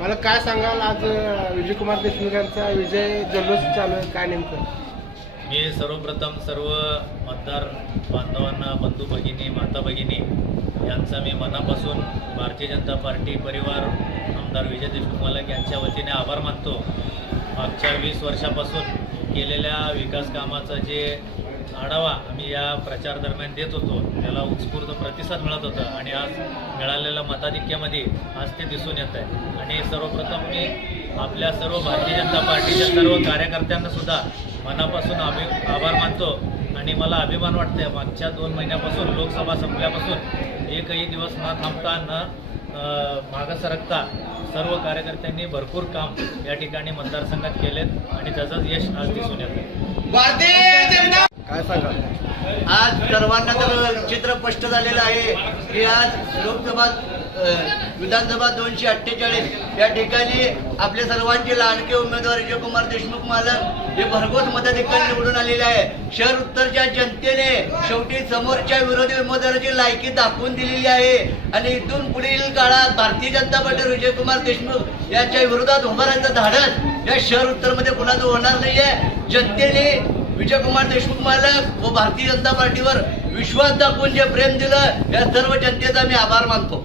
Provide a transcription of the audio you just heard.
मला काय सांगाल, आज विजयकुमार देशमुख यांचा विजय जल्लोष चालू आहे, काय नेमकं? मी सर्वप्रथम सर्व मतदार बांधवांना, बंधू भगिनी, माता भगिनी यांचा मी मनापासून भारतीय जनता पार्टी परिवार आमदार विजय देशमुख मालक यांच्या वतीने आभार मानतो. मागच्या 20 वर्षापासून केलेल्या विकास कामाचा जे आढावा आम्ही या प्रचार दरम्यान देत होतो त्याला उत्स्फूर्त प्रतिसाद मिळत होता आणि आज मिळालेल्या मताधिक्यामध्ये आज ते दिसून येत आहे. आणि सर्वप्रथम मी आपल्या सर्व भारतीय जनता पार्टीच्या सर्व कार्यकर्त्यांना सुद्धा मनापासून आभार मानतो आणि मला अभिमान वाटते. मागच्या 2 महिन्यापासून लोकसभा संपल्यापासून एकही दिवस न थांबता न मागं सरकता सर्व कार्यकर्त्यांनी भरपूर काम या ठिकाणी मतदारसंघात केलेत आणि त्याचंच यश आज दिसून येतं. काय सांगाल? आज सर्वांना तर चित्र स्पष्ट झालेलं आहे की आज लोकसभा विधानसभा 248 या ठिकाणी आपले सर्वांचे लाडके उमेदवार विजयकुमार देशमुख मालक हे भरघोस मताधिक्याने निवडून आलेले आहे. शहर उत्तरच्या जनतेने शेवटी समोरच्या विरोधी उमेदवाराची लायकी दाखवून दिलेली आहे आणि इथून पुढील काळात भारतीय जनता पार्टी विजयकुमार देशमुख यांच्या विरोधात उभारायचं धाडस या शहर उत्तरमध्ये कुणाचं होणार नाहीये. जनतेने विजयकुमार देशमुख मालक व भारतीय जनता पार्टीवर विश्वास दाखवून जे प्रेम दिलं या सर्व जनतेचा मी आभार मानतो.